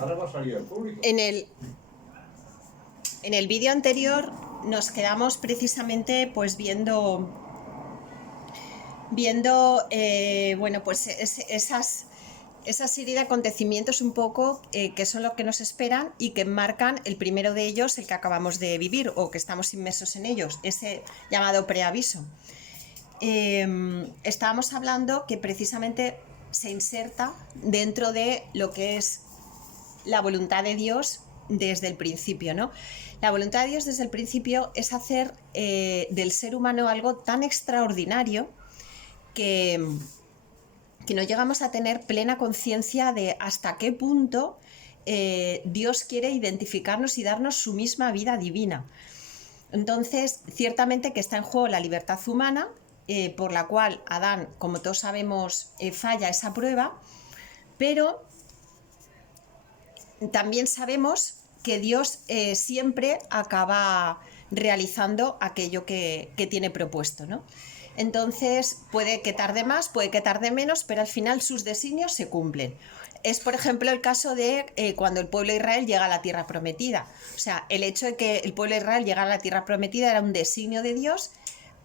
Ahora va a salir al público. En el vídeo anterior nos quedamos precisamente pues viendo bueno, pues esa serie de acontecimientos un poco que son lo que nos esperan y que marcan el primero de ellos, el que acabamos de vivir o que estamos inmersos en ellos, ese llamado preaviso. Estábamos hablando que precisamente se inserta dentro de lo que es la voluntad de Dios desde el principio, ¿no? La voluntad de Dios desde el principio es hacer del ser humano algo tan extraordinario que no llegamos a tener plena conciencia de hasta qué punto Dios quiere identificarnos y darnos su misma vida divina. Entonces, ciertamente que está en juego la libertad humana, por la cual Adán, como todos sabemos, falla esa prueba, pero también sabemos que Dios siempre acaba realizando aquello que tiene propuesto, ¿no? Entonces, puede que tarde más, puede que tarde menos, pero al final sus designios se cumplen. Es, por ejemplo, el caso de cuando el pueblo de Israel llega a la tierra prometida. O sea, el hecho de que el pueblo de Israel llegara a la tierra prometida era un designio de Dios,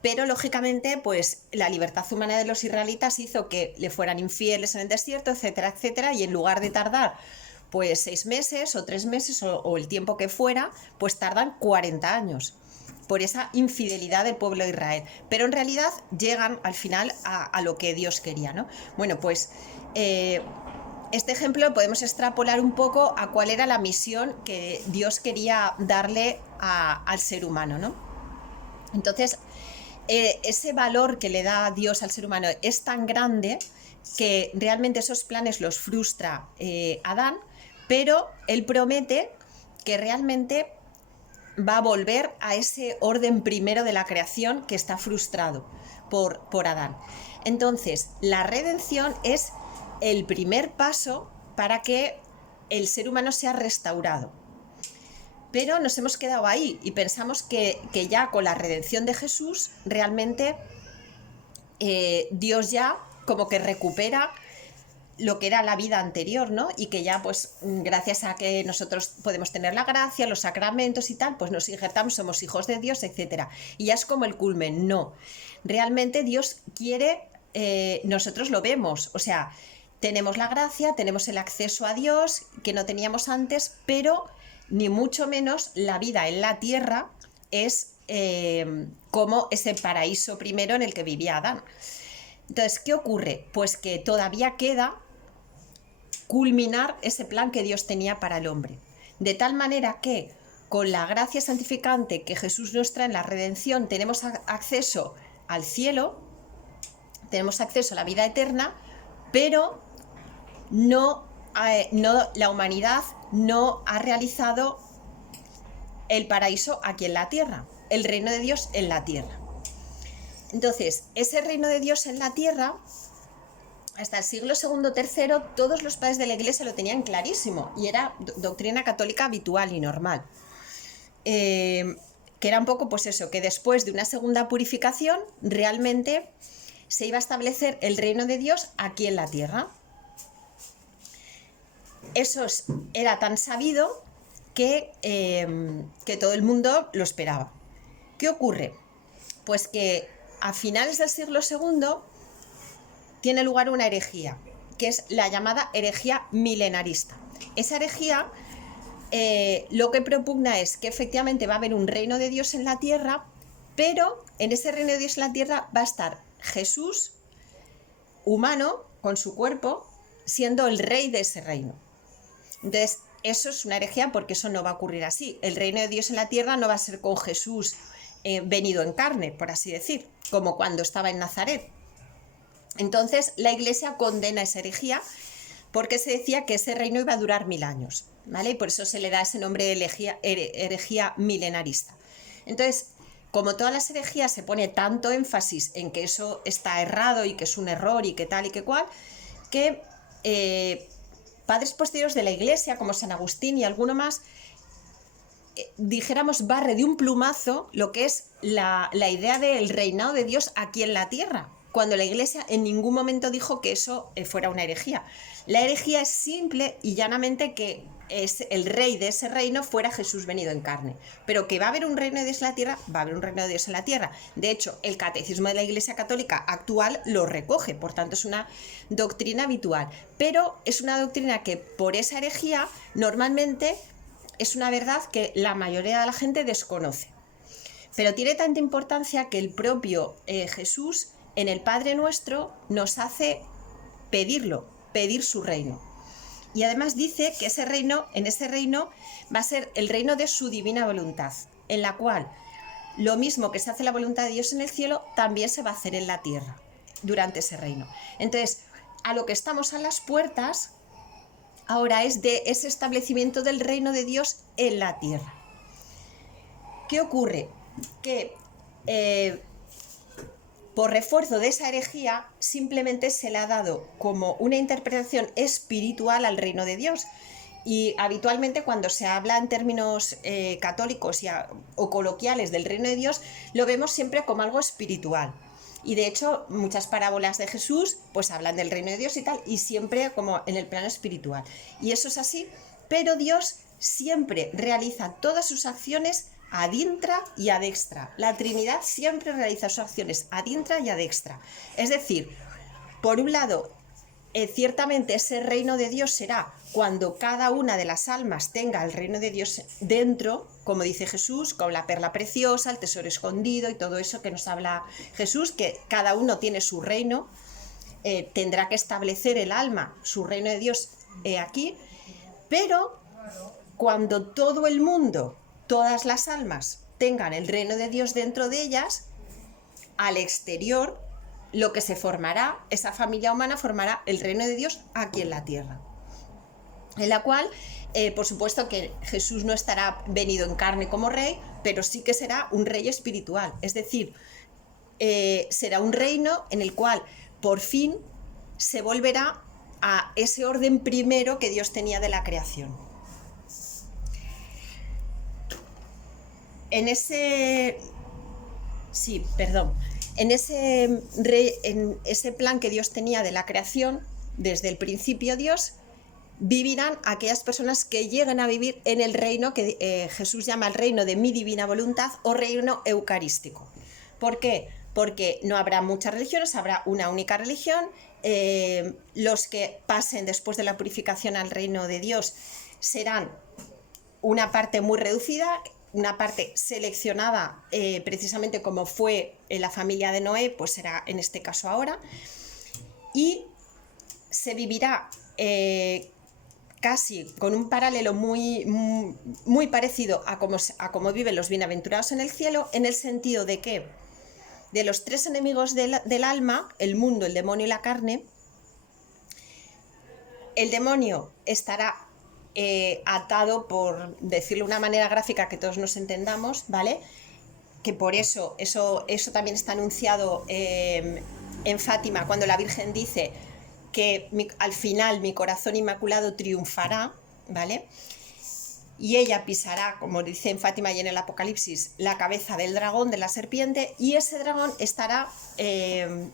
pero lógicamente, pues la libertad humana de los israelitas hizo que le fueran infieles en el desierto, etcétera, etcétera, y en lugar de tardar pues 6 meses o 3 meses o el tiempo que fuera, pues tardan 40 años por esa infidelidad del pueblo de Israel. Pero en realidad llegan al final a lo que Dios quería, ¿no? Bueno, pues este ejemplo lo podemos extrapolar un poco a cuál era la misión que Dios quería darle al ser humano, ¿no? Entonces, ese valor que le da Dios al ser humano es tan grande que realmente esos planes los frustra Adán, pero él promete que realmente va a volver a ese orden primero de la creación que está frustrado por Adán. Entonces, la redención es el primer paso para que el ser humano sea restaurado. Pero nos hemos quedado ahí y pensamos que ya con la redención de Jesús realmente Dios ya como que recupera lo que era la vida anterior, ¿no? Y que ya, pues, gracias a que nosotros podemos tener la gracia, los sacramentos y tal, pues nos injertamos, somos hijos de Dios, etcétera. Y ya es como el culmen. No. Realmente Dios quiere, nosotros lo vemos, o sea, tenemos la gracia, tenemos el acceso a Dios que no teníamos antes, pero ni mucho menos la vida en la tierra es como ese paraíso primero en el que vivía Adán. Entonces, ¿qué ocurre? Pues que todavía queda culminar ese plan que Dios tenía para el hombre. De tal manera que con la gracia santificante que Jesús nos trae en la redención tenemos acceso al cielo, tenemos acceso a la vida eterna, pero la humanidad no ha realizado el paraíso aquí en la tierra, el reino de Dios en la tierra. Entonces, ese reino de Dios en la tierra, hasta el siglo II, III, todos los padres de la Iglesia lo tenían clarísimo y era doctrina católica habitual y normal. Que era un poco pues eso, que después de una segunda purificación realmente se iba a establecer el reino de Dios aquí en la tierra. Eso era tan sabido que todo el mundo lo esperaba. ¿Qué ocurre? Pues que a finales del siglo II tiene lugar una herejía, que es la llamada herejía milenarista. Esa herejía lo que propugna es que efectivamente va a haber un reino de Dios en la tierra, pero en ese reino de Dios en la tierra va a estar Jesús, humano, con su cuerpo, siendo el rey de ese reino. Entonces, eso es una herejía porque eso no va a ocurrir así. El reino de Dios en la tierra no va a ser con Jesús venido en carne, por así decir, como cuando estaba en Nazaret. Entonces la Iglesia condena esa herejía porque se decía que ese reino iba a durar 1000 años, ¿vale? Y por eso se le da ese nombre de herejía milenarista. Entonces, como todas las herejías se pone tanto énfasis en que eso está errado y que es un error y que tal y que cual, que padres posteriores de la Iglesia, como San Agustín y alguno más, dijéramos, barre de un plumazo lo que es la idea del reinado de Dios aquí en la tierra. cuando la Iglesia en ningún momento dijo que eso fuera una herejía. La herejía es simple y llanamente que el rey de ese reino fuera Jesús venido en carne. Pero que va a haber un reino de Dios en la tierra, va a haber un reino de Dios en la tierra. De hecho, el catecismo de la Iglesia Católica actual lo recoge, por tanto es una doctrina habitual. Pero es una doctrina que por esa herejía normalmente es una verdad que la mayoría de la gente desconoce. Pero tiene tanta importancia que el propio Jesús en el Padre Nuestro nos hace pedir su reino. Y además dice que en ese reino va a ser el reino de su divina voluntad, en la cual lo mismo que se hace la voluntad de Dios en el cielo, también se va a hacer en la tierra, durante ese reino. Entonces, a lo que estamos a las puertas ahora es de ese establecimiento del reino de Dios en la tierra. ¿Qué ocurre? Que por refuerzo de esa herejía simplemente se le ha dado como una interpretación espiritual al reino de Dios. Y habitualmente cuando se habla en términos católicos o coloquiales del reino de Dios, lo vemos siempre como algo espiritual. Y de hecho muchas parábolas de Jesús pues hablan del reino de Dios y tal, y siempre como en el plano espiritual. Y eso es así, pero Dios siempre realiza todas sus acciones a diestra y a dextra. La Trinidad siempre realiza sus acciones a diestra y a dextra. Es decir, por un lado, ciertamente ese reino de Dios será cuando cada una de las almas tenga el reino de Dios dentro, como dice Jesús, con la perla preciosa, el tesoro escondido y todo eso que nos habla Jesús, que cada uno tiene su reino, tendrá que establecer el alma, su reino de Dios aquí, pero cuando todo el mundo, todas las almas tengan el reino de Dios dentro de ellas, al exterior, lo que se formará, esa familia humana formará el reino de Dios aquí en la tierra. En la cual, por supuesto que Jesús no estará venido en carne como rey, pero sí que será un rey espiritual. Es decir, será un reino en el cual por fin se volverá a ese orden primero que Dios tenía de la creación. En ese plan que Dios tenía de la creación, desde el principio Dios, vivirán aquellas personas que lleguen a vivir en el reino que Jesús llama el reino de mi divina voluntad o reino eucarístico. ¿Por qué? Porque no habrá muchas religiones, habrá una única religión. Los que pasen después de la purificación al reino de Dios serán una parte muy reducida, una parte seleccionada, precisamente como fue en la familia de Noé, pues será en este caso ahora, y se vivirá casi con un paralelo muy parecido a cómo viven los bienaventurados en el cielo, en el sentido de que de los tres enemigos del alma, el mundo, el demonio y la carne, el demonio estará atado, por decirlo de una manera gráfica que todos nos entendamos, ¿vale? Que por eso también está anunciado en Fátima, cuando la Virgen dice que al final mi corazón inmaculado triunfará, ¿vale? Y ella pisará, como dice en Fátima y en el Apocalipsis, la cabeza del dragón, de la serpiente, y ese dragón estará,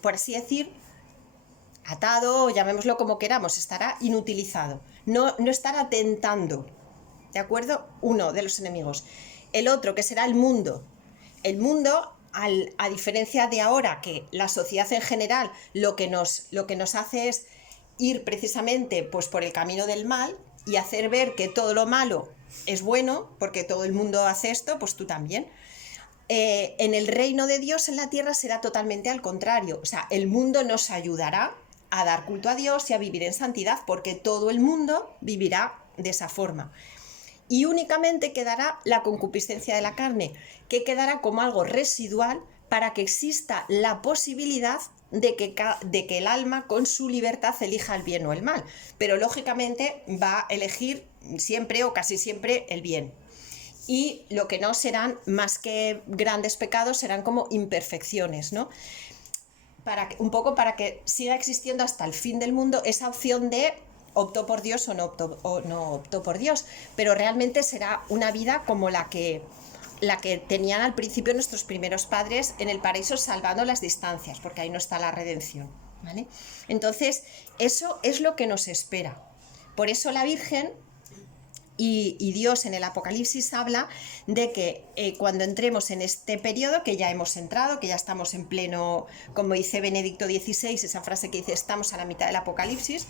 por así decir, atado, llamémoslo como queramos, estará inutilizado, no estará tentando, ¿de acuerdo? Uno de los enemigos. El otro, que será el mundo, a diferencia de ahora, que la sociedad en general lo que nos hace es ir precisamente pues, por el camino del mal y hacer ver que todo lo malo es bueno, porque todo el mundo hace esto, pues tú también. En el reino de Dios en la tierra será totalmente al contrario, o sea, el mundo nos ayudará a dar culto a Dios y a vivir en santidad, porque todo el mundo vivirá de esa forma. Y únicamente quedará la concupiscencia de la carne, que quedará como algo residual para que exista la posibilidad de que el alma con su libertad elija el bien o el mal. Pero lógicamente va a elegir siempre o casi siempre el bien. Y lo que no serán más que grandes pecados, serán como imperfecciones, ¿no? Un poco para que siga existiendo hasta el fin del mundo esa opción de optó por Dios o no optó por Dios, pero realmente será una vida como la que la que tenían al principio nuestros primeros padres en el paraíso, salvando las distancias, porque ahí no está la redención, ¿vale? Entonces, eso es lo que nos espera. Por eso la Virgen y Dios en el Apocalipsis habla de que cuando entremos en este periodo, que ya hemos entrado, que ya estamos en pleno, como dice Benedicto XVI, esa frase que dice estamos a la mitad del Apocalipsis,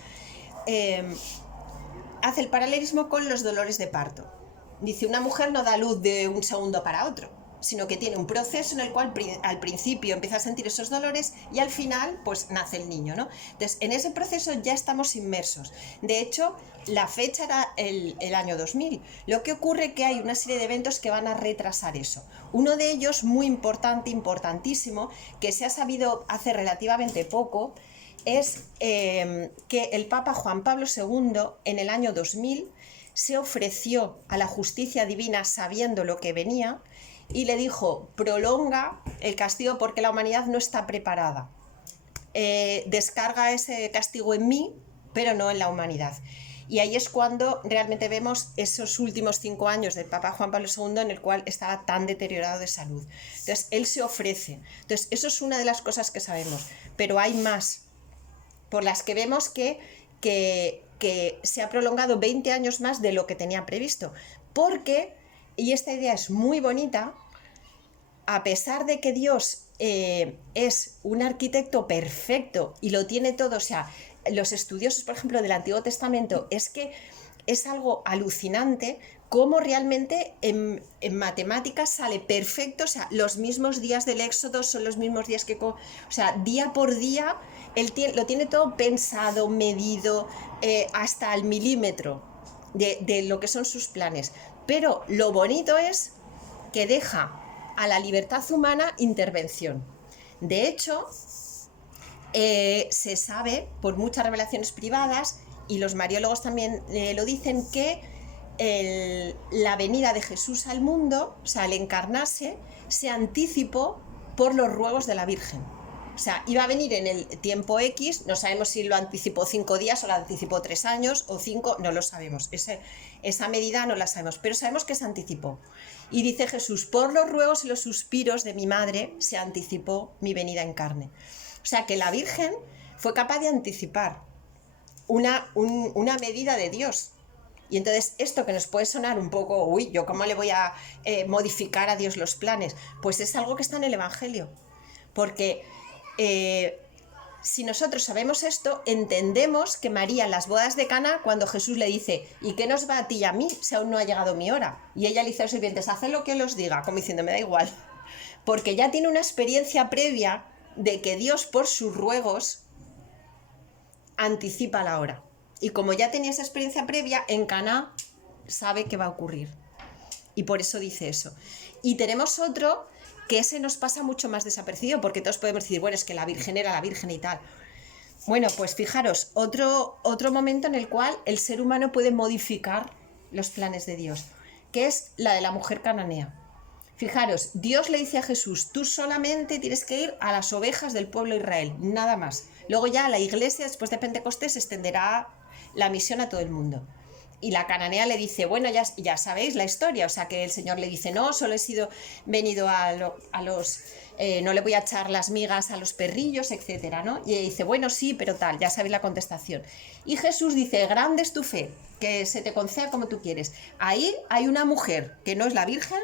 hace el paralelismo con los dolores de parto. Dice, una mujer no da luz de un segundo para otro, sino que tiene un proceso en el cual al principio empieza a sentir esos dolores y al final pues nace el niño, ¿no? Entonces, en ese proceso ya estamos inmersos. De hecho, la fecha era el año 2000. Lo que ocurre es que hay una serie de eventos que van a retrasar eso. Uno de ellos, muy importante, importantísimo, que se ha sabido hace relativamente poco, es que el Papa Juan Pablo II, en el año 2000, se ofreció a la justicia divina sabiendo lo que venía y le dijo, prolonga el castigo porque la humanidad no está preparada. Descarga ese castigo en mí, pero no en la humanidad. Y ahí es cuando realmente vemos esos últimos 5 años del Papa Juan Pablo II en el cual estaba tan deteriorado de salud. Entonces, él se ofrece. Entonces, eso es una de las cosas que sabemos. Pero hay más, por las que vemos que se ha prolongado 20 años más de lo que tenía previsto. Porque, y esta idea es muy bonita, a pesar de que Dios es un arquitecto perfecto y lo tiene todo, o sea, los estudiosos, por ejemplo, del Antiguo Testamento, es que es algo alucinante cómo realmente en matemáticas sale perfecto, o sea, los mismos días del Éxodo son los mismos días que... O sea, día por día, él lo tiene todo pensado, medido, hasta el milímetro de lo que son sus planes. Pero lo bonito es que deja a la libertad humana intervención. De hecho, se sabe por muchas revelaciones privadas, y los mariólogos también lo dicen, que la venida de Jesús al mundo, o sea, el encarnarse, se anticipó por los ruegos de la Virgen. O sea, iba a venir en el tiempo X, no sabemos si lo anticipó 5 días o lo anticipó 3 años o 5, no lo sabemos. Esa medida no la sabemos, pero sabemos que se anticipó. Y dice Jesús, por los ruegos y los suspiros de mi madre se anticipó mi venida en carne. O sea, que la Virgen fue capaz de anticipar una medida de Dios. Y entonces esto que nos puede sonar un poco, uy, ¿yo cómo le voy a modificar a Dios los planes? Pues es algo que está en el Evangelio. Porque si nosotros sabemos esto, entendemos que María en las bodas de Cana, cuando Jesús le dice, ¿y qué nos va a ti y a mí si aún no ha llegado mi hora? Y ella le dice a los sirvientes, haced lo que os diga, como diciendo, me da igual. Porque ya tiene una experiencia previa de que Dios por sus ruegos anticipa la hora. Y como ya tenía esa experiencia previa, en Caná sabe qué va a ocurrir. Y por eso dice eso. Y tenemos otro que ese nos pasa mucho más desapercibido, porque todos podemos decir, bueno, es que la Virgen era la Virgen y tal. Bueno, pues fijaros, otro momento en el cual el ser humano puede modificar los planes de Dios, que es la de la mujer cananea. Fijaros, Dios le dice a Jesús, tú solamente tienes que ir a las ovejas del pueblo de Israel, nada más. Luego ya la iglesia, después de Pentecostés, extenderá la misión a todo el mundo. Y la cananea le dice, bueno, ya sabéis la historia, o sea que el Señor le dice, no, solo he venido a los, no le voy a echar las migas a los perrillos, etcétera, ¿no? Y ella dice, bueno, sí, pero tal, ya sabéis la contestación. Y Jesús dice, grande es tu fe, que se te conceda como tú quieres. Ahí hay una mujer que no es la Virgen,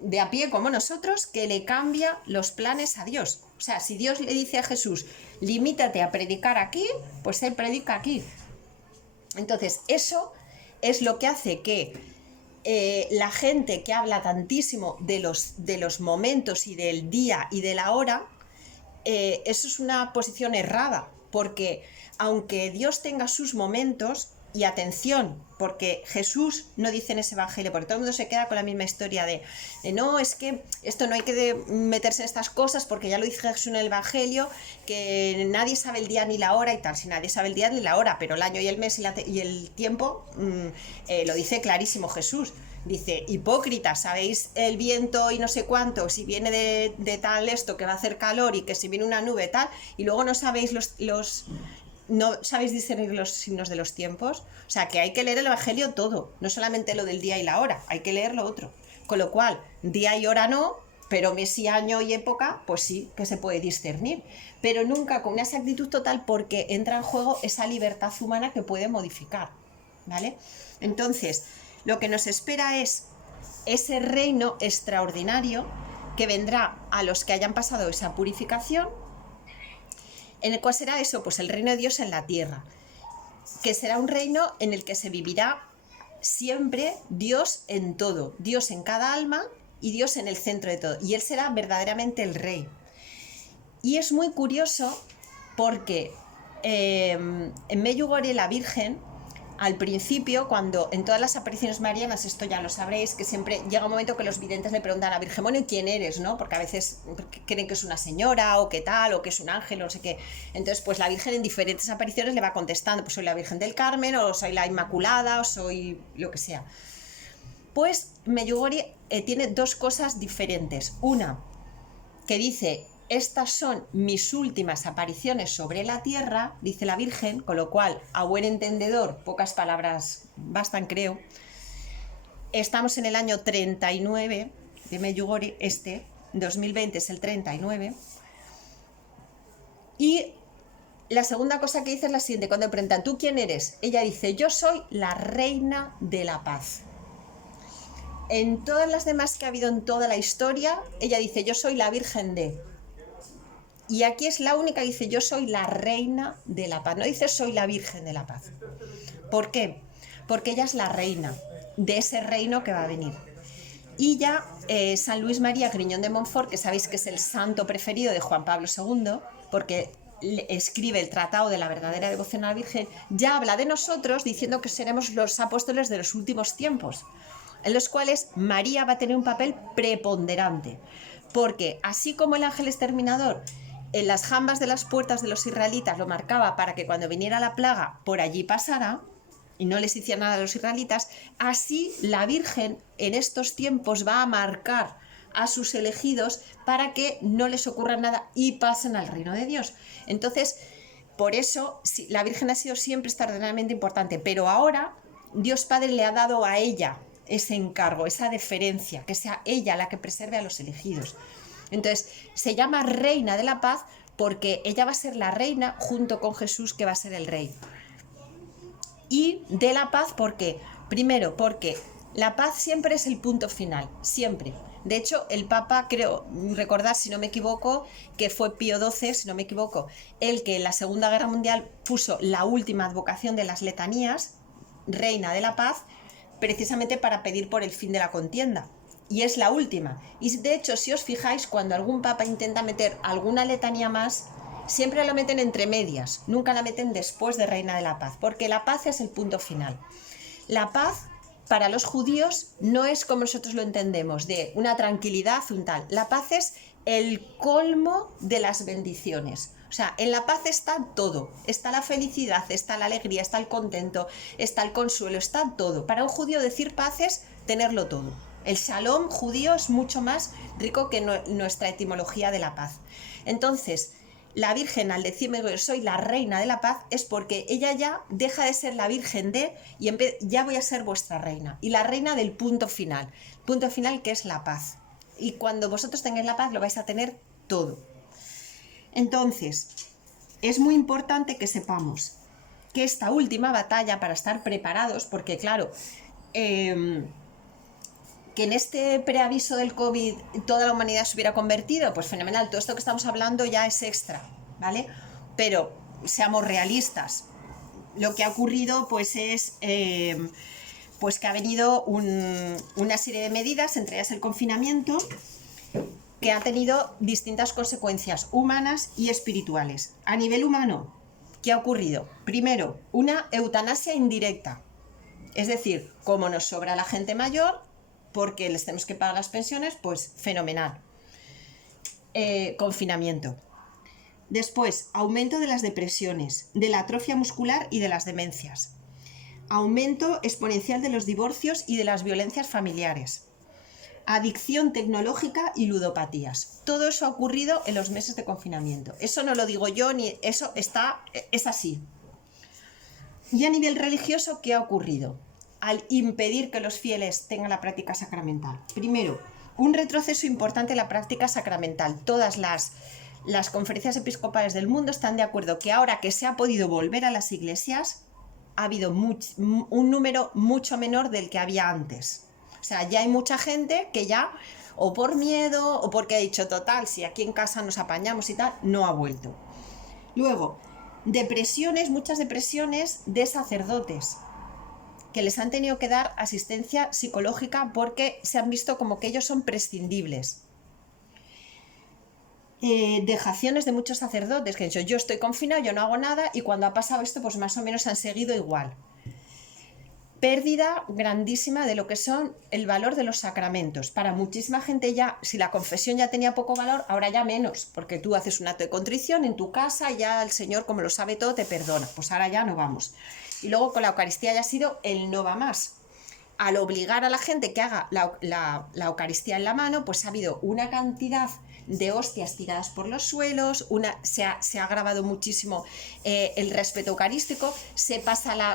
de a pie como nosotros, que le cambia los planes a Dios. O sea, si Dios le dice a Jesús, limítate a predicar aquí, pues él predica aquí. Entonces, eso es lo que hace que la gente que habla tantísimo de los momentos y del día y de la hora, eso es una posición errada, porque aunque Dios tenga sus momentos, y atención, porque Jesús no dice en ese evangelio, porque todo el mundo se queda con la misma historia de no, es que esto no hay que meterse en estas cosas porque ya lo dice Jesús en el evangelio, que nadie sabe el día ni la hora y tal. Si nadie sabe el día ni la hora, pero el año y el mes y el tiempo lo dice clarísimo Jesús. Dice, hipócritas, ¿sabéis el viento y no sé cuánto? Si viene de tal esto que va a hacer calor y que si viene una nube tal, y luego no sabéis no sabéis discernir los signos de los tiempos. O sea, que hay que leer el evangelio todo, no solamente lo del día y la hora, hay que leer lo otro, Con lo cual, día y hora no, pero mes y año y época, pues sí que se puede discernir. Pero nunca con una exactitud total, porque entra en juego esa libertad humana que puede modificar, ¿vale? Entonces, lo que nos espera es ese reino extraordinario que vendrá a los que hayan pasado esa purificación, en el cual será eso, pues el reino de Dios en la tierra, que será un reino en el que se vivirá siempre Dios en todo, Dios en cada alma y Dios en el centro de todo, y Él será verdaderamente el rey. Y es muy curioso porque en Medjugorje la Virgen, al principio, cuando en todas las apariciones marianas, esto ya lo sabréis, que siempre llega un momento que los videntes le preguntan a la Virgen, bueno, ¿y quién eres? ¿No? Porque a veces creen que es una señora, o qué tal, o que es un ángel, o no sé qué. Entonces, pues la Virgen en diferentes apariciones le va contestando, pues soy la Virgen del Carmen, o soy la Inmaculada, o soy lo que sea. Pues Medjugorje tiene dos cosas diferentes. Una, que dice: estas son mis últimas apariciones sobre la tierra, dice la Virgen, con lo cual, a buen entendedor, pocas palabras bastan, creo. Estamos en el año 39 de Medjugorje, 2020 es el 39. Y la segunda cosa que dice es la siguiente: cuando le preguntan, ¿tú quién eres? Ella dice, yo soy la reina de la paz. En todas las demás que ha habido en toda la historia, ella dice, yo soy la Virgen de... Y aquí es la única que dice, yo soy la reina de la paz. No dice, soy la Virgen de la paz. ¿Por qué? Porque ella es la reina de ese reino que va a venir. Y ya San Luis María Griñón de Montfort, que sabéis que es el santo preferido de Juan Pablo II, porque escribe el Tratado de la verdadera devoción a la Virgen, ya habla de nosotros diciendo que seremos los apóstoles de los últimos tiempos, en los cuales María va a tener un papel preponderante. Porque así como el ángel exterminador en las jambas de las puertas de los israelitas lo marcaba para que cuando viniera la plaga por allí pasara y no les hiciera nada a los israelitas, así la Virgen en estos tiempos va a marcar a sus elegidos para que no les ocurra nada y pasen al reino de Dios. Entonces, por eso la Virgen ha sido siempre extraordinariamente importante, pero ahora Dios Padre le ha dado a ella ese encargo, esa deferencia, que sea ella la que preserve a los elegidos. Entonces, se llama Reina de la Paz porque ella va a ser la reina junto con Jesús, que va a ser el rey. Y de la paz, ¿por qué? Primero, porque la paz siempre es el punto final, siempre. De hecho, el Papa, creo recordar, si no me equivoco, que fue Pío XII, si no me equivoco, el que en la Segunda Guerra Mundial puso la última advocación de las letanías, Reina de la Paz, precisamente para pedir por el fin de la contienda. Y es la última. Y de hecho, si os fijáis, cuando algún papa intenta meter alguna letanía más, siempre la meten entre medias, nunca la meten después de Reina de la Paz, porque la paz es el punto final. La paz, para los judíos, no es como nosotros lo entendemos, de una tranquilidad, un tal. La paz es el colmo de las bendiciones. O sea, en la paz está todo. Está la felicidad, está la alegría, está el contento, está el consuelo, está todo. Para un judío decir paz es tenerlo todo. El shalom judío es mucho más rico que nuestra etimología de la paz. Entonces, la Virgen, al decirme que soy la reina de la paz, es porque ella ya deja de ser la Virgen de, y ya voy a ser vuestra reina. Y la reina del punto final que es la paz. Y cuando vosotros tengáis la paz, lo vais a tener todo. Entonces, es muy importante que sepamos que esta última batalla, para estar preparados, porque claro, que en este preaviso del COVID toda la humanidad se hubiera convertido, pues fenomenal, todo esto que estamos hablando ya es extra, ¿vale? Pero seamos realistas, lo que ha ocurrido pues es pues que ha venido una serie de medidas, entre ellas el confinamiento, que ha tenido distintas consecuencias humanas y espirituales. A nivel humano, ¿qué ha ocurrido? Primero, una eutanasia indirecta, es decir, como nos sobra la gente mayor, porque les tenemos que pagar las pensiones, pues fenomenal. Confinamiento. Después, aumento de las depresiones, de la atrofia muscular y de las demencias. Aumento exponencial de los divorcios y de las violencias familiares. Adicción tecnológica y ludopatías. Todo eso ha ocurrido en los meses de confinamiento. Eso no lo digo yo, ni eso es así. Y a nivel religioso, ¿qué ha ocurrido? al impedir que los fieles tengan la práctica sacramental? Primero, un retroceso importante en la práctica sacramental. Todas las conferencias episcopales del mundo están de acuerdo que ahora que se ha podido volver a las iglesias, ha habido un número mucho menor del que había antes. O sea, ya hay mucha gente que ya, o por miedo, o porque ha dicho, total, si aquí en casa nos apañamos y tal, no ha vuelto. Luego, muchas depresiones de sacerdotes, que les han tenido que dar asistencia psicológica porque se han visto como que ellos son prescindibles. Dejaciones de muchos sacerdotes que han dicho, yo estoy confinado, yo no hago nada, y cuando ha pasado esto, pues más o menos han seguido igual. Pérdida grandísima de lo que son el valor de los sacramentos. Para muchísima gente ya, si la confesión ya tenía poco valor, ahora ya menos, porque tú haces un acto de contrición en tu casa y ya el Señor, como lo sabe todo, te perdona. Pues ahora ya no vamos. Y luego con la Eucaristía ya ha sido el no va más. Al obligar a la gente que haga la Eucaristía en la mano, pues ha habido una cantidad de hostias tiradas por los suelos, se ha agravado muchísimo el respeto eucarístico,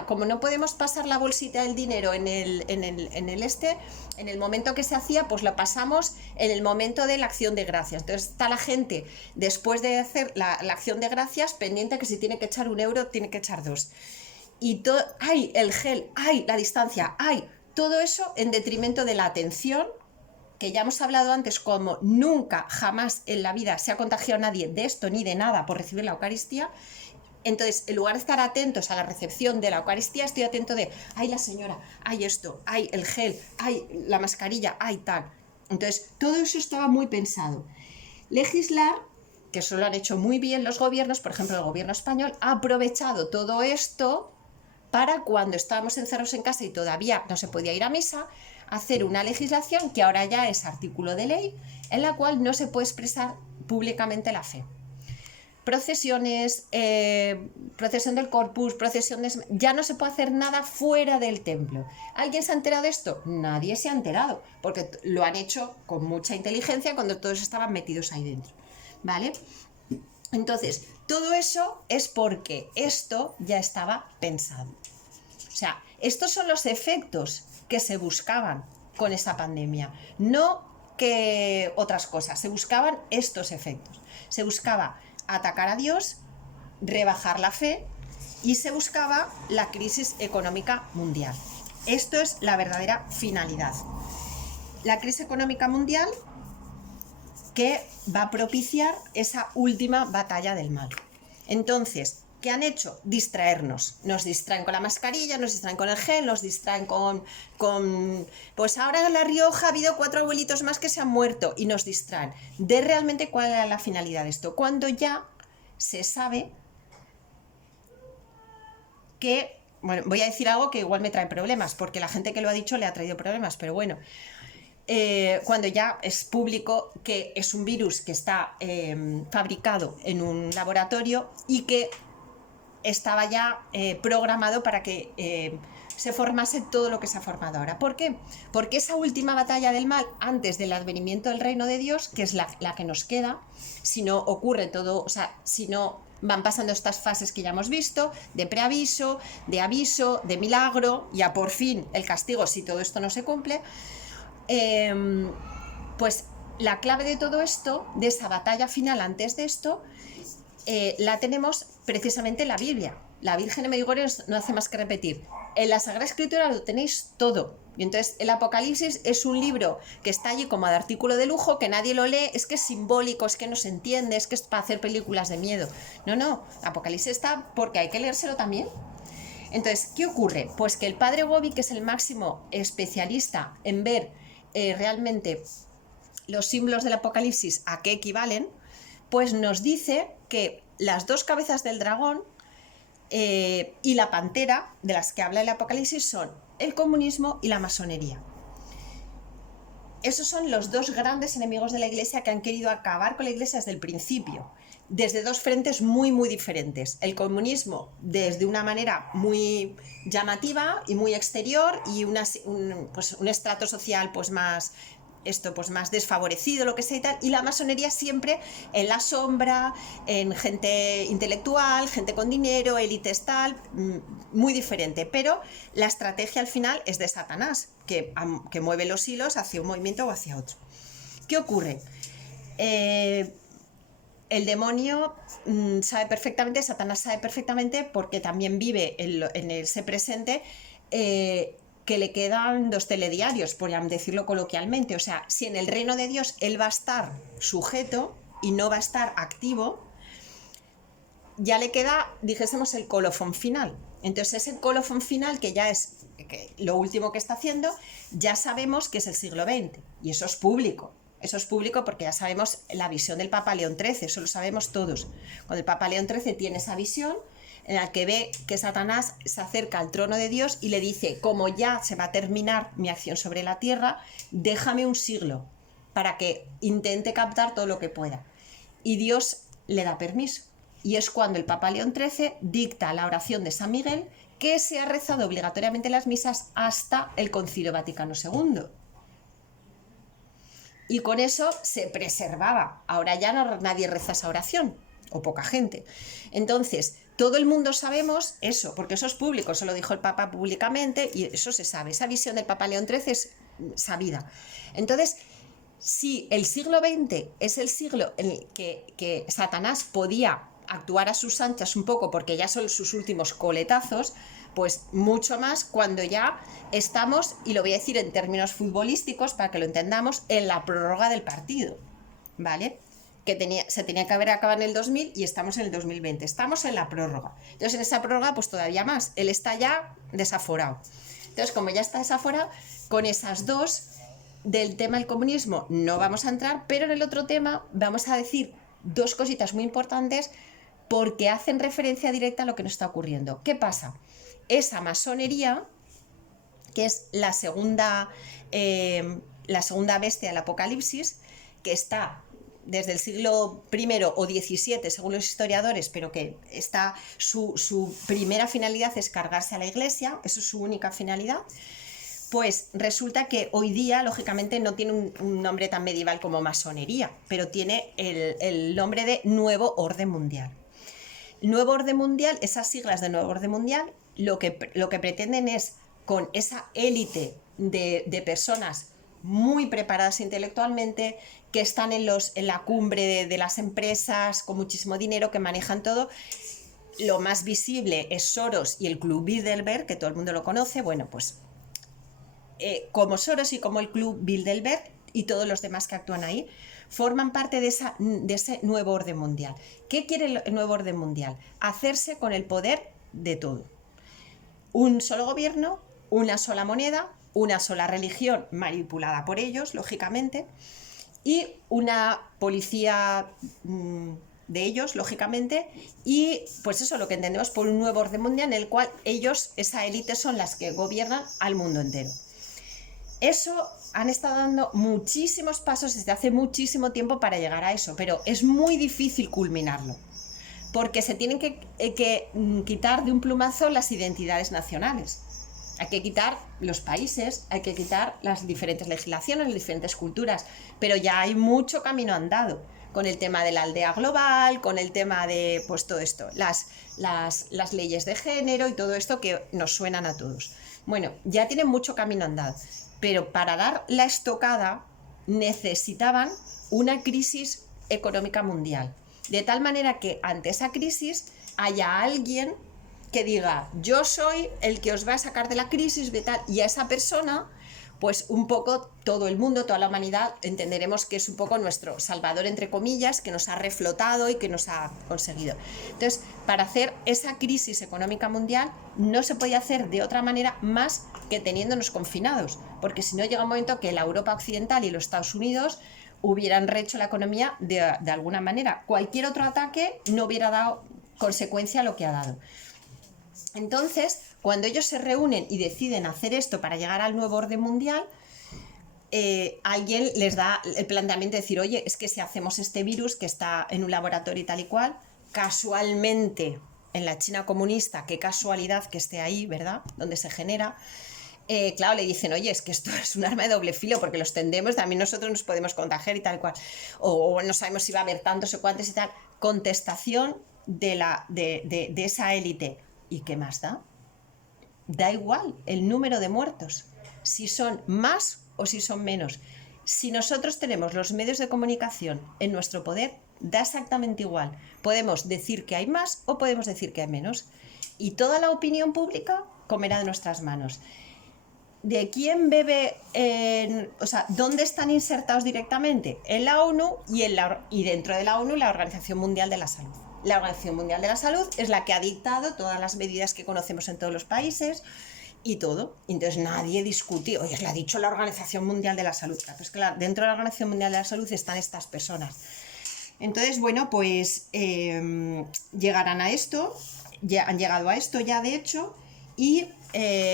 como no podemos pasar la bolsita del dinero en el momento que se hacía, pues lo pasamos en el momento de la acción de gracias. Entonces está la gente, después de hacer la acción de gracias, pendiente que si tiene que echar 1 euro, tiene que echar 2. Y ¡ay! El gel, ¡ay! La distancia, ¡ay! Todo eso en detrimento de la atención, que ya hemos hablado antes, como nunca, jamás en la vida se ha contagiado nadie de esto ni de nada por recibir la Eucaristía. Entonces, en lugar de estar atentos a la recepción de la Eucaristía, estoy atento de, ¡ay, la señora! ¡Ay, esto! ¡Ay, el gel! ¡Ay, la mascarilla! ¡Ay, tal! Entonces, todo eso estaba muy pensado. Legislar, que eso lo han hecho muy bien los gobiernos, por ejemplo, el gobierno español, ha aprovechado todo esto para cuando estábamos encerrados en casa y todavía no se podía ir a misa, hacer una legislación que ahora ya es artículo de ley, en la cual no se puede expresar públicamente la fe. Procesiones, procesión del Corpus, ya no se puede hacer nada fuera del templo. ¿Alguien se ha enterado de esto? Nadie se ha enterado, porque lo han hecho con mucha inteligencia cuando todos estaban metidos ahí dentro, ¿vale? Entonces, todo eso es porque esto ya estaba pensado. O sea, estos son los efectos que se buscaban con esa pandemia, no que otras cosas, se buscaban estos efectos. Se buscaba atacar a Dios, rebajar la fe y se buscaba la crisis económica mundial. Esto es la verdadera finalidad. La crisis económica mundial que va a propiciar esa última batalla del mal. Entonces, ¿qué han hecho? Distraernos. Nos distraen con la mascarilla, nos distraen con el gel, nos distraen con pues ahora en La Rioja ha habido 4 abuelitos más que se han muerto, y nos distraen de realmente cuál era la finalidad de esto, cuando ya se sabe que, bueno, voy a decir algo que igual me trae problemas, porque la gente que lo ha dicho le ha traído problemas, pero bueno, cuando ya es público que es un virus que está fabricado en un laboratorio y que estaba ya programado para que se formase todo lo que se ha formado ahora. ¿Por qué? Porque esa última batalla del mal, antes del advenimiento del reino de Dios, que es la que nos queda, si no ocurre todo, o sea, si no van pasando estas fases que ya hemos visto, de preaviso, de aviso, de milagro, ya por fin el castigo si todo esto no se cumple, pues la clave de todo esto, de esa batalla final antes de esto, la tenemos precisamente en la Biblia. La Virgen de Medjugorje no hace más que repetir, en la Sagrada Escritura lo tenéis todo. Y entonces el Apocalipsis es un libro que está allí como de artículo de lujo, que nadie lo lee, es que es simbólico, es que no se entiende, es que es para hacer películas de miedo. No, Apocalipsis está porque hay que leérselo también. Entonces, ¿qué ocurre? Pues que el padre Gobi, que es el máximo especialista en ver realmente los símbolos del Apocalipsis a qué equivalen, pues nos dice que las 2 cabezas del dragón y la pantera de las que habla el Apocalipsis son el comunismo y la masonería. Esos son los 2 grandes enemigos de la Iglesia que han querido acabar con la Iglesia desde el principio, desde 2 frentes muy muy diferentes. El comunismo desde una manera muy llamativa y muy exterior, y un estrato social pues más esto pues más desfavorecido, lo que sea y tal, y la masonería siempre en la sombra, en gente intelectual, gente con dinero, élites tal, muy diferente, pero la estrategia al final es de Satanás, que mueve los hilos hacia un movimiento o hacia otro. ¿Qué ocurre? El demonio sabe perfectamente, Satanás sabe perfectamente, porque también vive en ese presente, que le quedan 2 telediarios, por decirlo coloquialmente. O sea, si en el reino de Dios él va a estar sujeto y no va a estar activo, ya le queda, dijésemos, el colofón final. Entonces ese colofón final, que ya es lo último que está haciendo, ya sabemos que es el siglo XX, y eso es público. Eso es público porque ya sabemos la visión del Papa León XIII, eso lo sabemos todos. Cuando el Papa León XIII tiene esa visión en la que ve que Satanás se acerca al trono de Dios y le dice, como ya se va a terminar mi acción sobre la tierra, déjame un siglo para que intente captar todo lo que pueda. Y Dios le da permiso. Y es cuando el Papa León XIII dicta la oración de San Miguel, que se ha rezado obligatoriamente en las misas hasta el Concilio Vaticano II. Y con eso se preservaba. Ahora ya nadie reza esa oración, o poca gente. Entonces, todo el mundo sabemos eso, porque eso es público, eso lo dijo el Papa públicamente y eso se sabe. Esa visión del Papa León XIII es sabida. Entonces, si el siglo XX es el siglo en el que Satanás podía actuar a sus anchas un poco, porque ya son sus últimos coletazos, pues mucho más cuando ya estamos, y lo voy a decir en términos futbolísticos para que lo entendamos, en la prórroga del partido, ¿vale? Que se tenía que haber acabado en el 2000 y estamos en el 2020, estamos en la prórroga. Entonces en esa prórroga pues todavía más, él está ya desaforado. Entonces como ya está desaforado, con esas dos del tema del comunismo no vamos a entrar, pero en el otro tema vamos a decir 2 cositas muy importantes porque hacen referencia directa a lo que nos está ocurriendo. ¿Qué pasa? Esa masonería, que es la segunda bestia del Apocalipsis, que está desde el siglo I o XVII, según los historiadores, pero que está su primera finalidad es cargarse a la Iglesia, eso es su única finalidad. Pues resulta que hoy día, lógicamente, no tiene un nombre tan medieval como masonería, pero tiene el nombre de Nuevo Orden Mundial. Nuevo Orden Mundial, esas siglas de Nuevo Orden Mundial, lo que pretenden es, con esa élite de personas muy preparadas intelectualmente, que están en la cumbre de las empresas, con muchísimo dinero, que manejan todo. Lo más visible es Soros y el Club Bilderberg, que todo el mundo lo conoce. Bueno, pues como Soros y como el Club Bilderberg y todos los demás que actúan ahí, forman parte de ese nuevo orden mundial. ¿Qué quiere el nuevo orden mundial? Hacerse con el poder de todo. Un solo gobierno, una sola moneda, una sola religión manipulada por ellos, lógicamente, y una policía de ellos, lógicamente, y pues eso, lo que entendemos por un nuevo orden mundial en el cual ellos, esa élite, son las que gobiernan al mundo entero. Eso han estado dando muchísimos pasos desde hace muchísimo tiempo para llegar a eso, pero es muy difícil culminarlo, porque se tienen que quitar de un plumazo las identidades nacionales. Hay que quitar los países, hay que quitar las diferentes legislaciones, las diferentes culturas, pero ya hay mucho camino andado con el tema de la aldea global, con el tema de pues todo esto, las leyes de género y todo esto que nos suenan a todos. Bueno, ya tienen mucho camino andado, pero para dar la estocada necesitaban una crisis económica mundial, de tal manera que ante esa crisis haya alguien que diga, yo soy el que os va a sacar de la crisis, de tal, y a esa persona, pues un poco todo el mundo, toda la humanidad, entenderemos que es un poco nuestro salvador, entre comillas, que nos ha reflotado y que nos ha conseguido. Entonces, para hacer esa crisis económica mundial, no se podía hacer de otra manera más que teniéndonos confinados, porque si no llega un momento que la Europa occidental y los Estados Unidos hubieran rehecho la economía de alguna manera. Cualquier otro ataque no hubiera dado consecuencia a lo que ha dado. Entonces, cuando ellos se reúnen y deciden hacer esto para llegar al nuevo orden mundial, alguien les da el planteamiento de decir, oye, es que si hacemos este virus que está en un laboratorio y tal y cual, casualmente en la China comunista, qué casualidad que esté ahí, ¿verdad?, donde se genera, claro, le dicen, oye, es que esto es un arma de doble filo, porque los tendemos, también nosotros nos podemos contagiar y tal cual, o no sabemos si va a haber tantos o cuantos y tal. Contestación de esa élite. ¿Y qué más da? Da igual el número de muertos, si son más o si son menos. Si nosotros tenemos los medios de comunicación en nuestro poder, da exactamente igual. Podemos decir que hay más o podemos decir que hay menos. Y toda la opinión pública comerá de nuestras manos. ¿De quién bebe? O sea, ¿dónde están insertados directamente? En la ONU y dentro de la ONU la Organización Mundial de la Salud. La Organización Mundial de la Salud es la que ha dictado todas las medidas que conocemos en todos los países y todo. Entonces nadie discute, oye, lo ha dicho la Organización Mundial de la Salud. Pues claro, dentro de la Organización Mundial de la Salud están estas personas. Entonces, bueno, pues llegarán a esto, ya han llegado a esto ya de hecho, y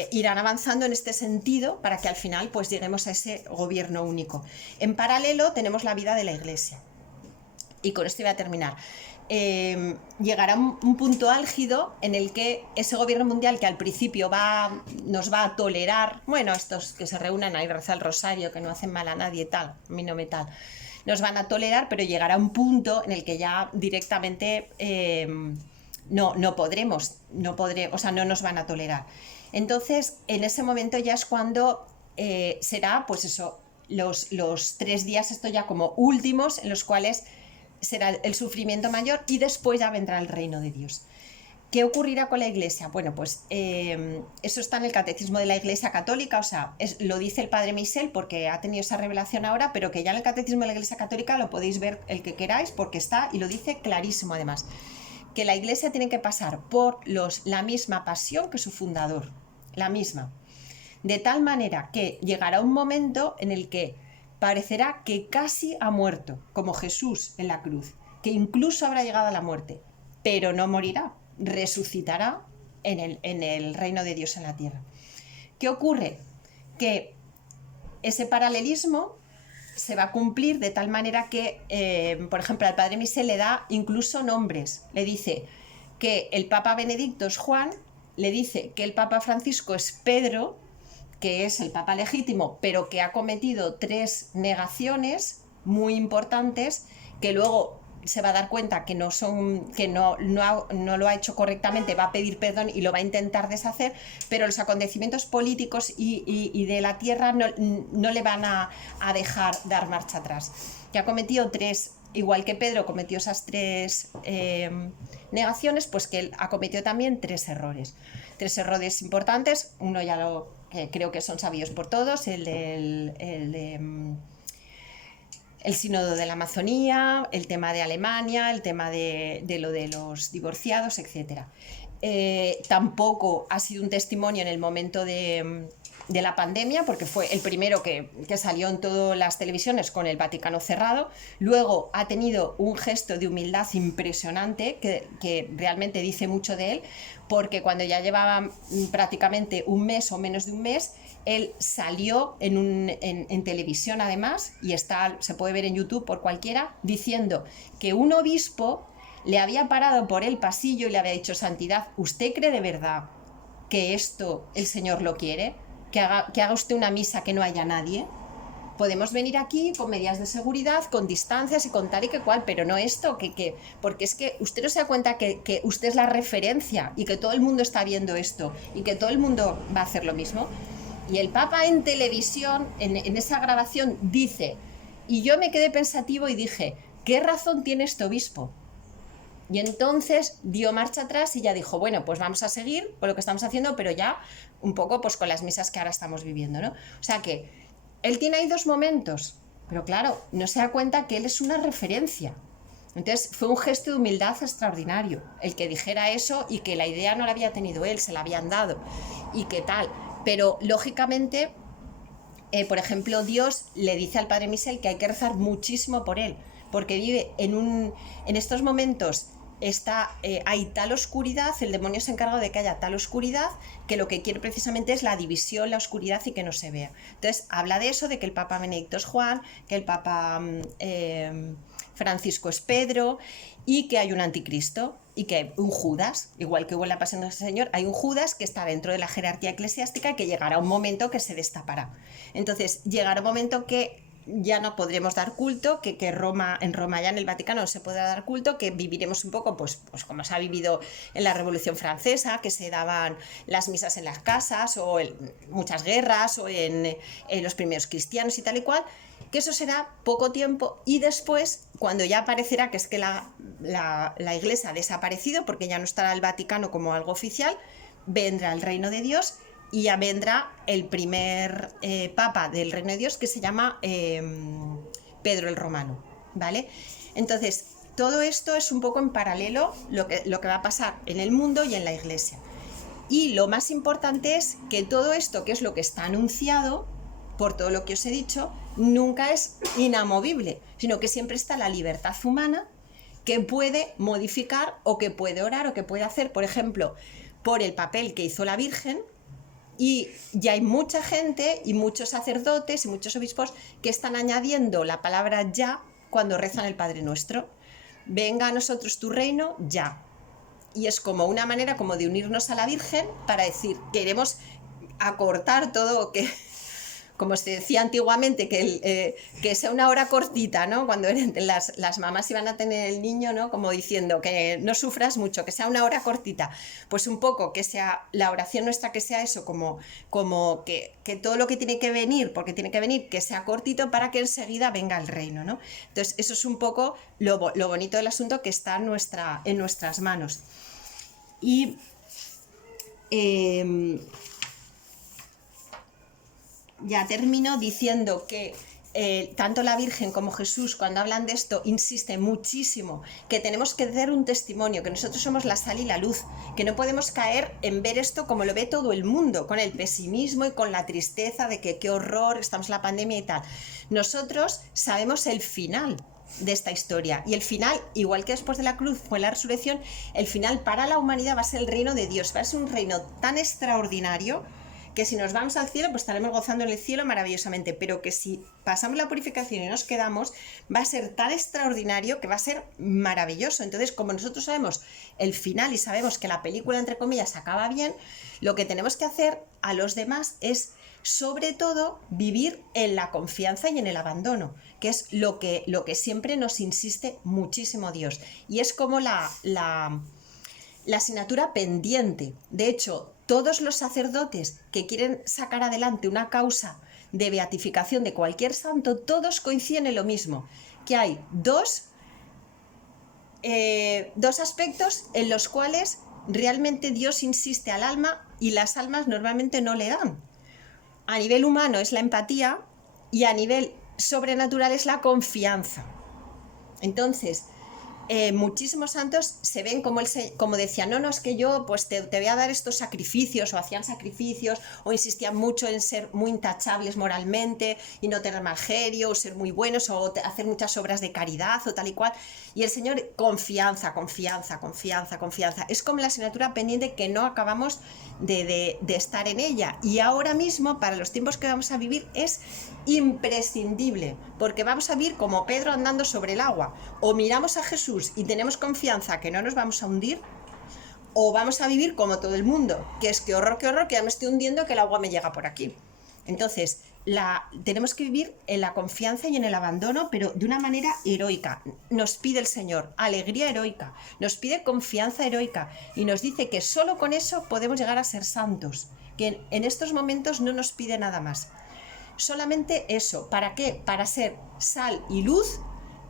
irán avanzando en este sentido para que al final pues lleguemos a ese gobierno único. En paralelo tenemos la vida de la Iglesia. Y con esto voy a terminar. Llegará un punto álgido en el que ese gobierno mundial que al principio nos va a tolerar, bueno, estos que se reúnan ahí, rezar el rosario, que no hacen mal a nadie, tal, a mí no me tal, nos van a tolerar, pero llegará un punto en el que ya directamente no podremos, o sea, no nos van a tolerar. Entonces, en ese momento ya es cuando será, pues eso, los 3 días, esto ya como últimos, en los cuales será el sufrimiento mayor y después ya vendrá el reino de Dios. ¿Qué ocurrirá con la Iglesia? Bueno, pues eso está en el Catecismo de la Iglesia Católica, o sea, lo dice el Padre Michel porque ha tenido esa revelación ahora, pero que ya en el Catecismo de la Iglesia Católica lo podéis ver el que queráis porque está y lo dice clarísimo además, que la Iglesia tiene que pasar por la misma pasión que su fundador, la misma, de tal manera que llegará un momento en el que parecerá que casi ha muerto, como Jesús en la cruz, que incluso habrá llegado a la muerte, pero no morirá, resucitará en el reino de Dios en la tierra. ¿Qué ocurre? Que ese paralelismo se va a cumplir de tal manera que, por ejemplo, al Padre Michel le da incluso nombres. Le dice que el Papa Benedicto es Juan, le dice que el Papa Francisco es Pedro, que es el Papa legítimo, pero que ha cometido 3 negaciones muy importantes, que luego se va a dar cuenta que no lo ha hecho correctamente, va a pedir perdón y lo va a intentar deshacer, pero los acontecimientos políticos y de la tierra no le van a dejar dar marcha atrás. Que ha cometido 3, igual que Pedro cometió esas 3 negaciones, pues que él ha cometido también 3 errores. 3 errores importantes, uno ya que creo que son sabidos por todos, el sínodo de la Amazonía, el tema de Alemania, el tema de lo de los divorciados, etc. Tampoco ha sido un testimonio en el momento de la pandemia, porque fue el primero que salió en todas las televisiones con el Vaticano cerrado. Luego ha tenido un gesto de humildad impresionante que realmente dice mucho de él, porque cuando ya llevaba prácticamente un mes o menos de un mes, él salió en televisión además, y se puede ver en YouTube por cualquiera, diciendo que un obispo le había parado por el pasillo y le había dicho: Santidad, ¿usted cree de verdad que esto el Señor lo quiere? Que haga usted una misa que no haya nadie. Podemos venir aquí con medidas de seguridad, con distancias y con tal y que cual, pero no esto, porque es que usted no se da cuenta que usted es la referencia y que todo el mundo está viendo esto y que todo el mundo va a hacer lo mismo. Y el Papa en televisión, en esa grabación, dice, y yo me quedé pensativo y dije, ¿qué razón tiene este obispo? Y entonces dio marcha atrás y ya dijo, bueno, pues vamos a seguir con lo que estamos haciendo, pero ya un poco pues con las misas que ahora estamos viviendo, ¿no? O sea que él tiene ahí 2 momentos, pero claro, no se da cuenta que él es una referencia. Entonces fue un gesto de humildad extraordinario el que dijera eso y que la idea no la había tenido él, se la habían dado y qué tal. Pero lógicamente, por ejemplo, Dios le dice al Padre Michel que hay que rezar muchísimo por él, porque vive en estos momentos. Hay tal oscuridad, el demonio se ha encargado de que haya tal oscuridad que lo que quiere precisamente es la división, la oscuridad y que no se vea. Entonces habla de eso, de que el Papa Benedicto es Juan, que el Papa Francisco es Pedro, y que hay un anticristo y que hay un Judas, igual que hubo en la Pasión del Señor, hay un Judas que está dentro de la jerarquía eclesiástica y que llegará un momento que se destapará. Entonces, llegará un momento que ya no podremos dar culto, que en Roma ya en el Vaticano no se podrá dar culto, que viviremos un poco pues como se ha vivido en la Revolución Francesa, que se daban las misas en las casas, o en muchas guerras, o en los primeros cristianos y tal y cual, que eso será poco tiempo, y después, cuando ya aparecerá que es que la Iglesia ha desaparecido, porque ya no estará el Vaticano como algo oficial, vendrá el reino de Dios, y ya vendrá el primer papa del reino de Dios, que se llama Pedro el Romano, ¿vale? Entonces, todo esto es un poco en paralelo lo que va a pasar en el mundo y en la Iglesia. Y lo más importante es que todo esto, que es lo que está anunciado, por todo lo que os he dicho, nunca es inamovible, sino que siempre está la libertad humana, que puede modificar, o que puede orar, o que puede hacer, por ejemplo, por el papel que hizo la Virgen. Y ya hay mucha gente y muchos sacerdotes y muchos obispos que están añadiendo la palabra ya cuando rezan el Padre Nuestro. Venga a nosotros tu reino, ya. Y es como una manera como de unirnos a la Virgen para decir, queremos acortar todo, que como se decía antiguamente, que sea una hora cortita, ¿no? Cuando las mamás iban a tener el niño, ¿no? Como diciendo que no sufras mucho, que sea una hora cortita. Pues un poco que sea la oración nuestra, que sea eso, como que todo lo que tiene que venir, porque tiene que venir, que sea cortito para que enseguida venga el reino, ¿no? Entonces, eso es un poco lo bonito del asunto, que está en nuestras manos. Y ya termino diciendo que tanto la Virgen como Jesús, cuando hablan de esto, insisten muchísimo que tenemos que hacer un testimonio, que nosotros somos la sal y la luz, que no podemos caer en ver esto como lo ve todo el mundo, con el pesimismo y con la tristeza de que qué horror, estamos en la pandemia y tal. Nosotros sabemos el final de esta historia, y el final, igual que después de la cruz fue la resurrección, el final para la humanidad va a ser el reino de Dios, va a ser un reino tan extraordinario que si nos vamos al cielo, pues estaremos gozando en el cielo maravillosamente, pero que si pasamos la purificación y nos quedamos, va a ser tan extraordinario que va a ser maravilloso. Entonces, como nosotros sabemos el final y sabemos que la película, entre comillas, acaba bien, lo que tenemos que hacer a los demás es, sobre todo, vivir en la confianza y en el abandono, que es lo que siempre nos insiste muchísimo Dios. Y es como la asignatura pendiente. De hecho, todos los sacerdotes que quieren sacar adelante una causa de beatificación de cualquier santo, todos coinciden en lo mismo, que hay dos aspectos en los cuales realmente Dios insiste al alma y las almas normalmente no le dan. A nivel humano es la empatía y a nivel sobrenatural es la confianza. Entonces, muchísimos santos se ven como decían, no, es que yo pues te voy a dar estos sacrificios, o hacían sacrificios, o insistían mucho en ser muy intachables moralmente y no tener mal genio, o ser muy buenos, o hacer muchas obras de caridad o tal y cual. Y el Señor, confianza. Es como la asignatura pendiente que no acabamos de estar en ella. Y ahora mismo, para los tiempos que vamos a vivir, es imprescindible, porque vamos a vivir como Pedro andando sobre el agua. O miramos a Jesús y tenemos confianza que no nos vamos a hundir, o vamos a vivir como todo el mundo, que es que horror, que ya me estoy hundiendo, que el agua me llega por aquí. Entonces, tenemos que vivir en la confianza y en el abandono, pero de una manera heroica. Nos pide el Señor alegría heroica, nos pide confianza heroica, y nos dice que solo con eso podemos llegar a ser santos, que en estos momentos no nos pide nada más. Solamente eso. ¿Para qué? Para ser sal y luz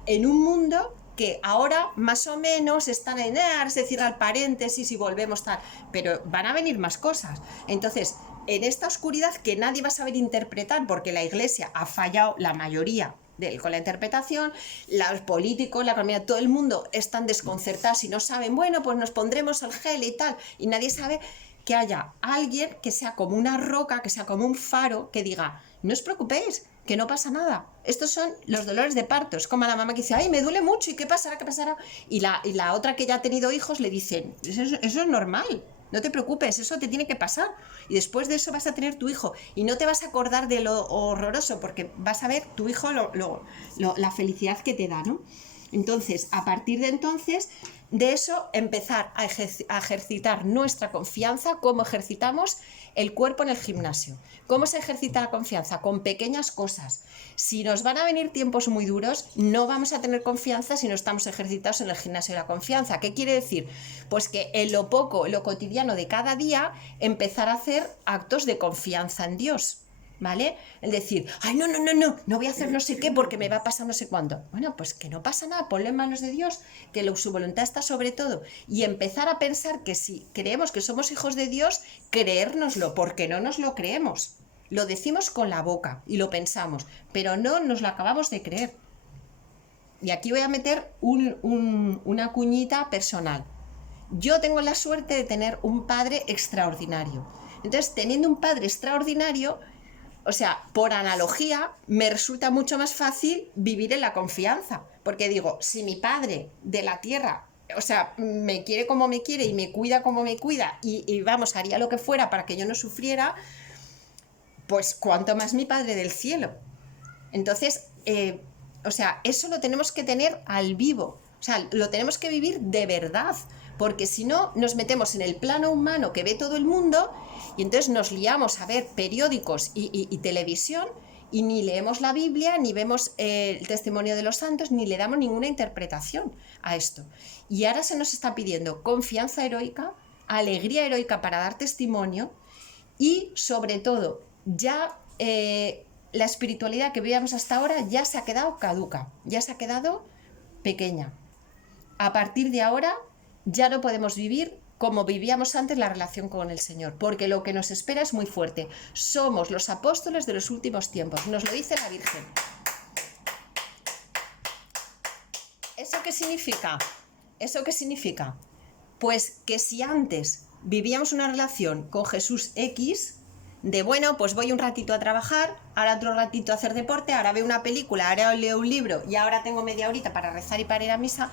en un mundo que ahora más o menos están en se cierra el paréntesis y volvemos tal, pero van a venir más cosas. Entonces, en esta oscuridad que nadie va a saber interpretar, porque la Iglesia ha fallado la mayoría con la interpretación, los políticos, la economía, todo el mundo están desconcertados y no saben, bueno, pues nos pondremos el gel y tal, y nadie sabe que haya alguien que sea como una roca, que sea como un faro, que diga, no os preocupéis, que no pasa nada. Estos son los dolores de parto. Es como la mamá que dice, ay, me duele mucho, ¿y qué pasará? Y la otra que ya ha tenido hijos le dicen, eso es normal, no te preocupes, eso te tiene que pasar. Y después de eso vas a tener tu hijo. Y no te vas a acordar de lo horroroso, porque vas a ver tu hijo, la felicidad que te da, ¿no? Entonces, a partir de entonces, de eso, empezar a ejercitar nuestra confianza, como ejercitamos el cuerpo en el gimnasio. ¿Cómo se ejercita la confianza? Con pequeñas cosas. Si nos van a venir tiempos muy duros, no vamos a tener confianza si no estamos ejercitados en el gimnasio de la confianza. ¿Qué quiere decir? Pues que en lo poco, en lo cotidiano de cada día, empezar a hacer actos de confianza en Dios. ¿Vale? Es decir, ay, no voy a hacer no sé qué porque me va a pasar no sé cuándo. Bueno, pues que no pasa nada, ponlo en manos de Dios, que su voluntad está sobre todo. Y empezar a pensar que si creemos que somos hijos de Dios, creérnoslo, porque no nos lo creemos. Lo decimos con la boca y lo pensamos, pero no nos lo acabamos de creer. Y aquí voy a meter una cuñita personal. Yo tengo la suerte de tener un padre extraordinario. Entonces, teniendo un padre extraordinario, o sea, por analogía, me resulta mucho más fácil vivir en la confianza. Porque digo, si mi padre de la tierra, o sea, me quiere como me quiere y me cuida como me cuida y vamos, haría lo que fuera para que yo no sufriera, pues cuánto más mi padre del cielo. Entonces, o sea, eso lo tenemos que tener al vivo. O sea, lo tenemos que vivir de verdad. Porque si no, nos metemos en el plano humano que ve todo el mundo y entonces nos liamos a ver periódicos y televisión y ni leemos la Biblia, ni vemos el testimonio de los santos, ni le damos ninguna interpretación a esto. Y ahora se nos está pidiendo confianza heroica, alegría heroica para dar testimonio y, sobre todo, ya la espiritualidad que vivíamos hasta ahora ya se ha quedado caduca, ya se ha quedado pequeña. A partir de ahora ya no podemos vivir como vivíamos antes la relación con el Señor, porque lo que nos espera es muy fuerte. Somos los apóstoles de los últimos tiempos, nos lo dice la Virgen. ¿Eso qué significa? ¿Eso qué significa? Pues que si antes vivíamos una relación con Jesús X, de bueno, pues voy un ratito a trabajar, ahora otro ratito a hacer deporte, ahora veo una película, ahora leo un libro y ahora tengo media horita para rezar y para ir a misa,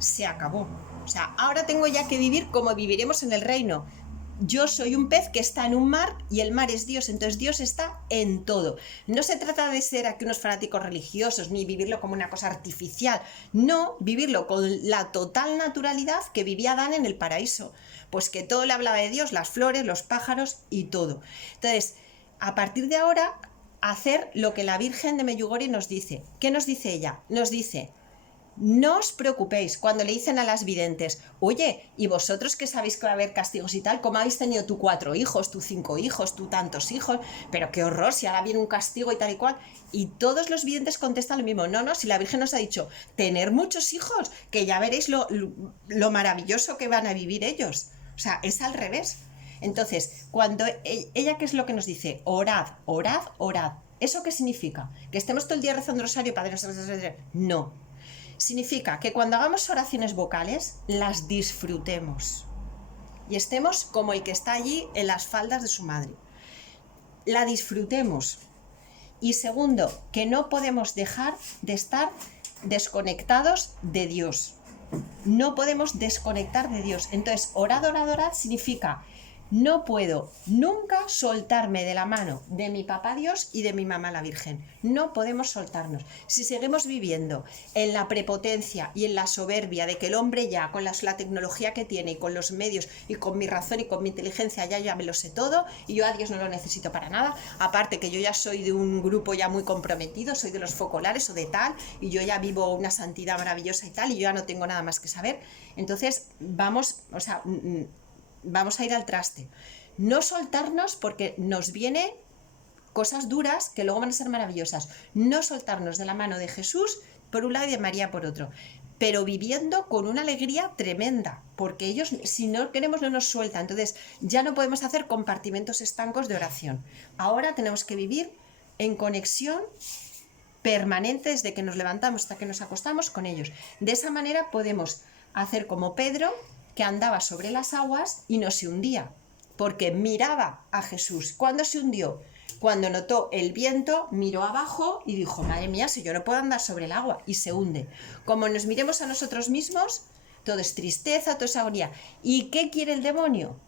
se acabó. O sea, ahora tengo ya que vivir como viviremos en el reino. Yo soy un pez que está en un mar y el mar es Dios, entonces Dios está en todo. No se trata de ser aquí unos fanáticos religiosos ni vivirlo como una cosa artificial, no, vivirlo con la total naturalidad que vivía Adán en el paraíso, pues que todo le hablaba de Dios, las flores, los pájaros y todo. Entonces, a partir de ahora, hacer lo que la Virgen de Medjugorje nos dice. ¿Qué nos dice ella? Nos dice: no os preocupéis cuando le dicen a las videntes, oye, ¿y vosotros que sabéis que va a haber castigos y tal? ¿Cómo habéis tenido tú 4 hijos, tú 5 hijos, tú tantos hijos? Pero qué horror, si ahora viene un castigo y tal y cual. Y todos los videntes contestan lo mismo. No, si la Virgen nos ha dicho, tener muchos hijos, que ya veréis lo maravilloso que van a vivir ellos. O sea, es al revés. Entonces, cuando ella, ¿qué es lo que nos dice? Orad, orad, orad. ¿Eso qué significa? ¿Que estemos todo el día rezando el rosario, Padre Nuestro? No. Significa que cuando hagamos oraciones vocales, las disfrutemos y estemos como el que está allí en las faldas de su madre. La disfrutemos. Y segundo, que no podemos dejar de estar desconectados de Dios. No podemos desconectar de Dios. Entonces, orad, orad, orad significa: no puedo nunca soltarme de la mano de mi papá Dios y de mi mamá la Virgen. No podemos soltarnos. Si seguimos viviendo en la prepotencia y en la soberbia de que el hombre ya, con la tecnología que tiene y con los medios y con mi razón y con mi inteligencia ya me lo sé todo y yo a Dios no lo necesito para nada, aparte que yo ya soy de un grupo ya muy comprometido, soy de los focolares o de tal, y yo ya vivo una santidad maravillosa y tal, y yo ya no tengo nada más que saber, entonces vamos a ir al traste. No soltarnos porque nos vienen cosas duras que luego van a ser maravillosas. No soltarnos de la mano de Jesús por un lado y de María por otro. Pero viviendo con una alegría tremenda, porque ellos, si no queremos, no nos sueltan. Entonces ya no podemos hacer compartimentos estancos de oración. Ahora tenemos que vivir en conexión permanente desde que nos levantamos hasta que nos acostamos con ellos. De esa manera podemos hacer como Pedro, que andaba sobre las aguas y no se hundía, porque miraba a Jesús. ¿Cuándo se hundió? Cuando notó el viento, miró abajo y dijo, madre mía, si yo no puedo andar sobre el agua, y se hunde. Como nos miremos a nosotros mismos, todo es tristeza, todo es agonía. ¿Y qué quiere el demonio?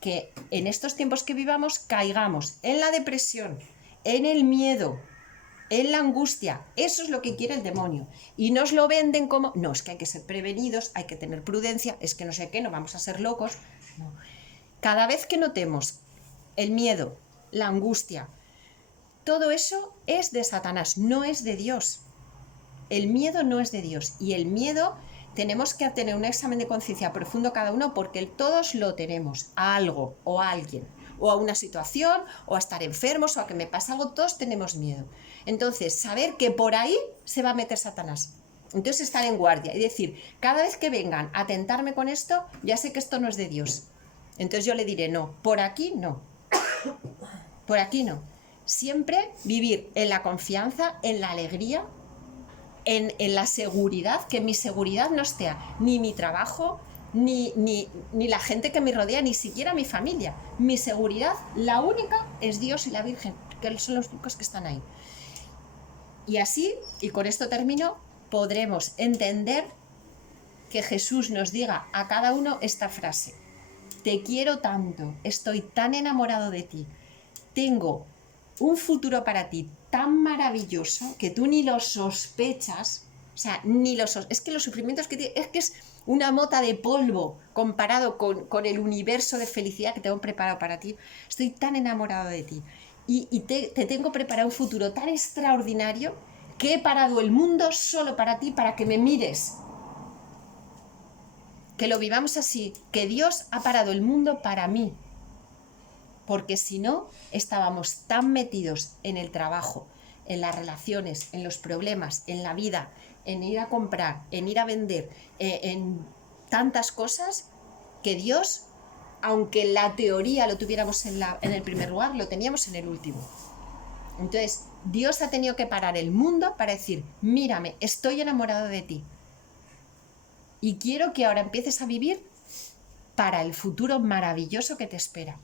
Que en estos tiempos que vivamos caigamos en la depresión, en el miedo, en la angustia. Eso es lo que quiere el demonio. Y nos lo venden como, no, es que hay que ser prevenidos, hay que tener prudencia, es que no sé qué, no vamos a ser locos. No. Cada vez que notemos el miedo, la angustia, todo eso es de Satanás, no es de Dios. El miedo no es de Dios. Y el miedo tenemos que tener un examen de conciencia profundo cada uno, porque todos lo tenemos, a algo o a alguien, o a una situación, o a estar enfermos, o a que me pasa algo, todos tenemos miedo. Entonces, saber que por ahí se va a meter Satanás. Entonces, estar en guardia y decir, cada vez que vengan a tentarme con esto, ya sé que esto no es de Dios. Entonces yo le diré, no, por aquí no. Por aquí no. Siempre vivir en la confianza, en la alegría, en la seguridad, que mi seguridad no esté ni mi trabajo, ni la gente que me rodea, ni siquiera mi familia. Mi seguridad, la única, es Dios y la Virgen, que son los únicos que están ahí. Y así, y con esto termino, podremos entender que Jesús nos diga a cada uno esta frase: te quiero tanto, estoy tan enamorado de ti, tengo un futuro para ti tan maravilloso que tú ni lo sospechas, o sea, ni lo es que los sufrimientos que tienes, es que es una mota de polvo comparado con el universo de felicidad que tengo preparado para ti. Estoy tan enamorado de ti y te tengo preparado un futuro tan extraordinario que he parado el mundo solo para ti, para que me mires. Que lo vivamos así, que Dios ha parado el mundo para mí. Porque si no, estábamos tan metidos en el trabajo, en las relaciones, en los problemas, en la vida, en ir a comprar, en ir a vender, en tantas cosas, que Dios, aunque la teoría lo tuviéramos en el primer lugar, lo teníamos en el último. Entonces, Dios ha tenido que parar el mundo para decir, mírame, estoy enamorado de ti. Y quiero que ahora empieces a vivir para el futuro maravilloso que te espera.